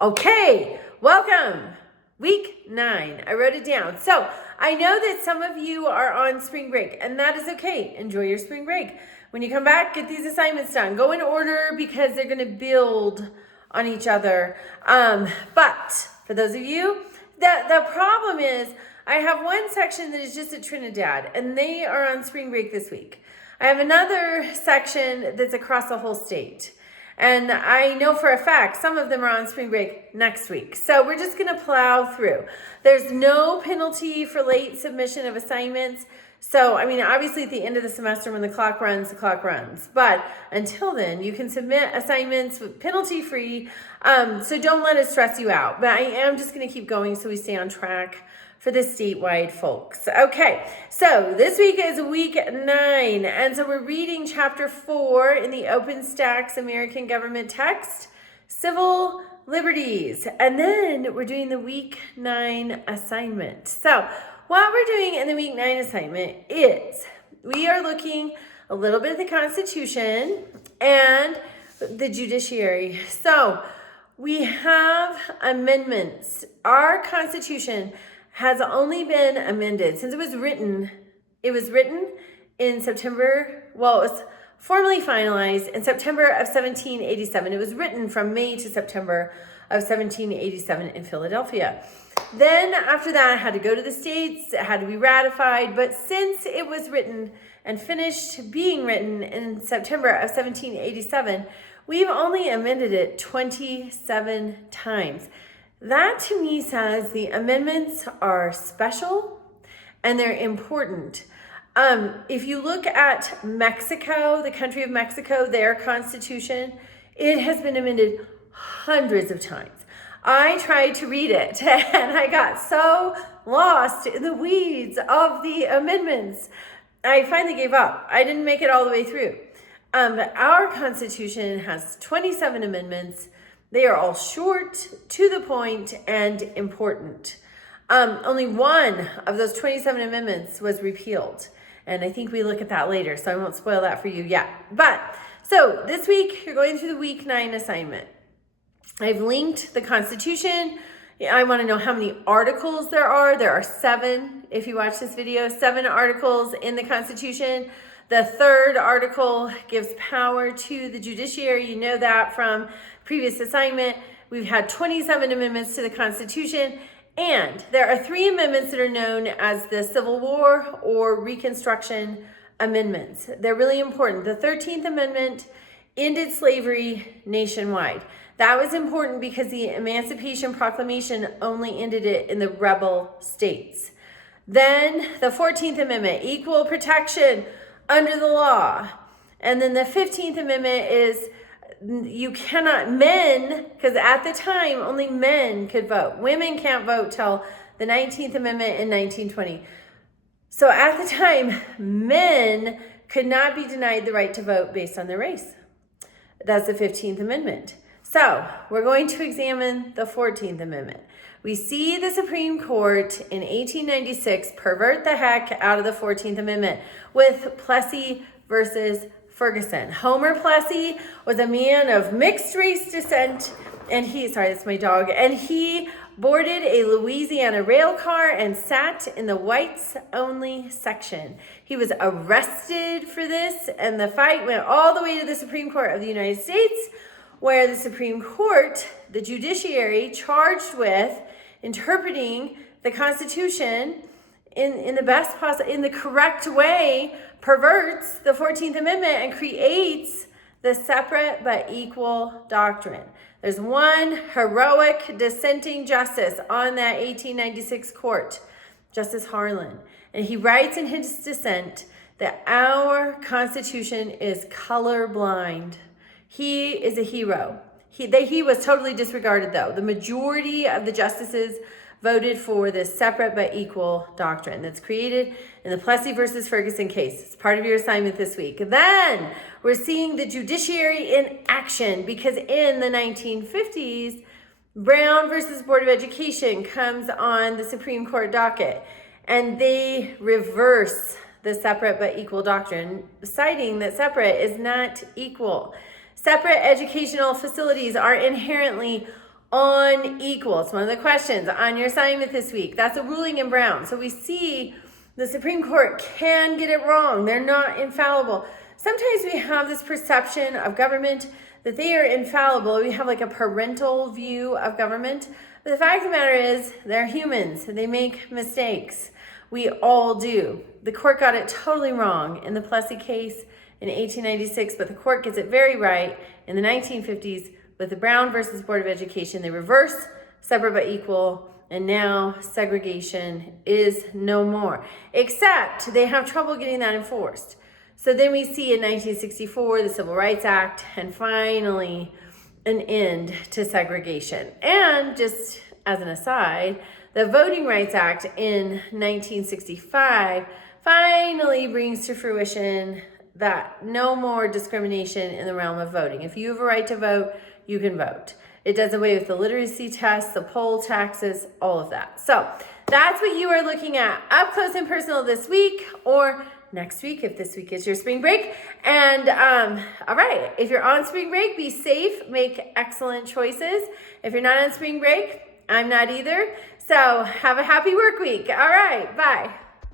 Okay, welcome. Week 9. I wrote it down. So I know that some of you are on spring break, and that is okay. Enjoy your spring break. When you come back, get these assignments done. Go in order because they're going to build on each other. But for those of you, the problem is I have one section that is just at Trinidad, and they are on spring break this week. I have another section that's across the whole state. And I know for a fact some of them are on spring break next week. So we're just going to plow through. There's no penalty for late submission of assignments. So, obviously at the end of the semester when the clock runs, the clock runs. But until then, you can submit assignments with penalty free. So don't let it stress you out. But I am just going to keep going so we stay on track for the statewide folks. Okay, so this week is week 9, and so we're reading chapter 4 in the OpenStax American Government Text, Civil Liberties, and then we're doing the week 9 assignment. So what we're doing in the week 9 assignment is we are looking a little bit at the Constitution and the judiciary. So we have amendments. Our Constitution has only been amended since it was written in September. Well, it was formally finalized in September of 1787. It was written from May to September of 1787 in Philadelphia. Then after that, it had to go to the states, it had to be ratified. But since it was written and finished being written in September of 1787, we've only amended it 27 times. That to me says the amendments are special and they're important. If you look at Mexico, the country of Mexico, their constitution, it has been amended hundreds of times. I tried to read it and I got so lost in the weeds of the amendments. I finally gave up. I didn't make it all the way through. But our constitution has 27 amendments. They are all short, to the point, and important. Only one of those 27 amendments was repealed. And I think we look at that later, so I won't spoil that for you yet. But, so this week, you're going through the week 9 assignment. I've linked the Constitution. I want to know how many articles there are. There are 7, if you watch this video, 7 articles in the Constitution. The 3rd article gives power to the judiciary. You know that from previous assignment. We've had 27 amendments to the Constitution, and there are 3 amendments that are known as the Civil War or Reconstruction amendments. They're really important. The 13th Amendment ended slavery nationwide. That was important because the Emancipation Proclamation only ended it in the rebel states. Then the 14th Amendment, equal protection under the law. And then the 15th Amendment is you cannot, because at the time only men could vote. Women can't vote till the 19th Amendment in 1920. So at the time, men could not be denied the right to vote based on their race. That's the 15th Amendment. So we're going to examine the 14th Amendment. We see the Supreme Court in 1896 pervert the heck out of the 14th Amendment with Plessy versus Ferguson. Homer Plessy was a man of mixed race descent, and that's my dog, and he boarded a Louisiana rail car and sat in the whites only section. He was arrested for this, and the fight went all the way to the Supreme Court of the United States, where the Supreme Court, the judiciary, charged with interpreting the Constitution in the best possible, in the correct way, perverts the 14th Amendment and creates the separate but equal doctrine. There's one heroic dissenting justice on that 1896 court, Justice Harlan, and he writes in his dissent that our Constitution is colorblind. He is a hero. He was totally disregarded, though. The majority of the justices voted for this separate but equal doctrine that's created in the Plessy versus Ferguson case. It's part of your assignment this week. Then we're seeing the judiciary in action because in the 1950s, Brown versus Board of Education comes on the Supreme Court docket, and they reverse the separate but equal doctrine, citing that separate is not equal. Separate educational facilities are inherently unequal. It's one of the questions on your assignment this week. That's a ruling in Brown. So we see the Supreme Court can get it wrong. They're not infallible. Sometimes we have this perception of government that they are infallible. We have like a parental view of government. But the fact of the matter is, they're humans. They make mistakes. We all do. The court got it totally wrong in the Plessy case in 1896, but the court gets it very right in the 1950s with the Brown versus Board of Education. They reverse separate but equal, and now segregation is no more, except they have trouble getting that enforced. So then we see in 1964 the Civil Rights Act, and finally an end to segregation. And just as an aside, the Voting Rights Act in 1965 finally brings to fruition that no more discrimination in the realm of voting. If you have a right to vote, you can vote. It does away with the literacy test, the poll taxes, all of that. So that's what you are looking at up close and personal this week, or next week if this week is your spring break. And all right, if you're on spring break, be safe, make excellent choices. If you're not on spring break, I'm not either. So have a happy work week. All right, bye.